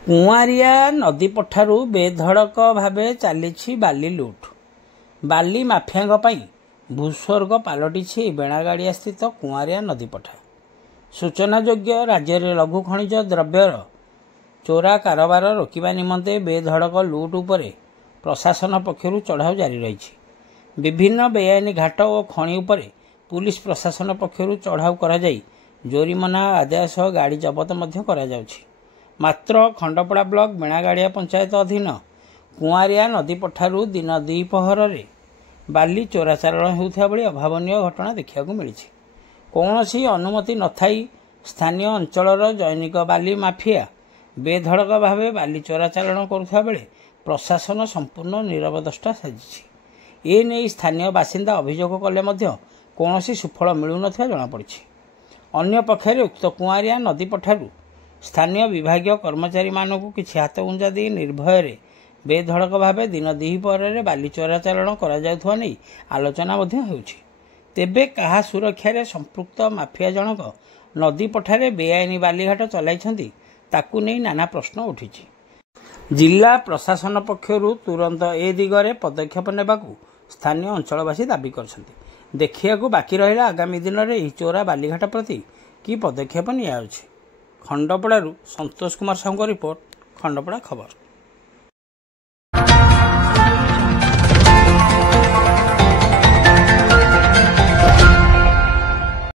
କୁଆଁରିଆ ନଦୀପଠାରୁ ବେଧଡ଼କ ଭାବେ ଚାଲିଛି ବାଲି ଲୁଟ୍। ବାଲି ମାଫିଆଙ୍କ ପାଇଁ ଭୂସ୍ୱର୍ଗ ପାଲଟିଛି ବେଣାଗାଡ଼ିଆ ସ୍ଥିତ କୁଆଁରିଆ ନଦୀପଠା। ସୂଚନାଯୋଗ୍ୟ, ରାଜ୍ୟରେ ଲଘୁ ଖଣିଜ ଦ୍ରବ୍ୟର ଚୋରା କାରବାର ରୋକିବା ନିମନ୍ତେ ବେଧଡ଼କ ଲୁଟ୍ ଉପରେ ପ୍ରଶାସନ ପକ୍ଷରୁ ଚଢ଼ାଉ ଜାରି ରହିଛି। ବିଭିନ୍ନ ବେଆଇନ ଘାଟ ଓ ଖଣି ଉପରେ ପୁଲିସ ପ୍ରଶାସନ ପକ୍ଷରୁ ଚଢ଼ାଉ କରାଯାଇ ଜୋରିମନା ଆଦାୟ ସହ ଗାଡ଼ି ଜବତ ମଧ୍ୟ କରାଯାଉଛି। ମାତ୍ର ଖଣ୍ଡପଡ଼ା ବ୍ଲକ ବେଣାଗାଡ଼ିଆ ପଞ୍ଚାୟତ ଅଧୀନ କୁଆଁରିଆ ନଦୀପଠାରୁ ଦିନ ଦ୍ୱିପ୍ରହରରେ ବାଲି ଚୋରାଚାଲାଣ ହେଉଥିବା ଭଳି ଅଭାବନୀୟ ଘଟଣା ଦେଖିବାକୁ ମିଳିଛି। କୌଣସି ଅନୁମତି ନଥାଇ ସ୍ଥାନୀୟ ଅଞ୍ଚଳର ଜୈନିକ ବାଲି ମାଫିଆ ବେଧଡ଼କ ଭାବେ ବାଲି ଚୋରାଚାଲାଣ କରୁଥିବା ବେଳେ ପ୍ରଶାସନ ସମ୍ପୂର୍ଣ୍ଣ ନୀରବଦ୍ରଷ୍ଟା ସାଜିଛି। ଏ ନେଇ ସ୍ଥାନୀୟ ବାସିନ୍ଦା ଅଭିଯୋଗ କଲେ ମଧ୍ୟ କୌଣସି ସୁଫଳ ମିଳୁନଥିବା ଜଣାପଡ଼ିଛି। ଅନ୍ୟପକ୍ଷରେ ଉକ୍ତ କୁଆଁରିଆ ନଦୀପଠାରୁ ସ୍ଥାନୀୟ ବିଭାଗୀୟ କର୍ମଚାରୀମାନଙ୍କୁ କିଛି ହାତଗୁଞ୍ଜା ଦେଇ ନିର୍ଭୟରେ ବେଧଡ଼କ ଭାବେ ଦିନ ଦ୍ୱିପ୍ରହରରେ ବାଲି ଚୋରାଚାଲାଣ କରାଯାଉଥିବା ନେଇ ଆଲୋଚନା ମଧ୍ୟ ହେଉଛି। ତେବେ କାହା ସୁରକ୍ଷାରେ ସମ୍ପୃକ୍ତ ମାଫିଆ ଜଣକ ନଦୀପଠାରେ ବେଆଇନ ବାଲିଘାଟ ଚଲାଇଛନ୍ତି ତାକୁ ନେଇ ନାନା ପ୍ରଶ୍ନ ଉଠିଛି। ଜିଲ୍ଲା ପ୍ରଶାସନ ପକ୍ଷରୁ ତୁରନ୍ତ ଏ ଦିଗରେ ପଦକ୍ଷେପ ନେବାକୁ ସ୍ଥାନୀୟ ଅଞ୍ଚଳବାସୀ ଦାବି କରିଛନ୍ତି। ଦେଖିବାକୁ ବାକି ରହିଲା ଆଗାମୀ ଦିନରେ ଏହି ଚୋରା ବାଲିଘାଟ ପ୍ରତି କି ପଦକ୍ଷେପ ନିଆଯାଉଛି। ଖଣ୍ଡପଡ଼ାରୁ ସନ୍ତୋଷ କୁମାର ସାହୁଙ୍କ ରିପୋର୍ଟ, ଖଣ୍ଡପଡ଼ା ଖବର।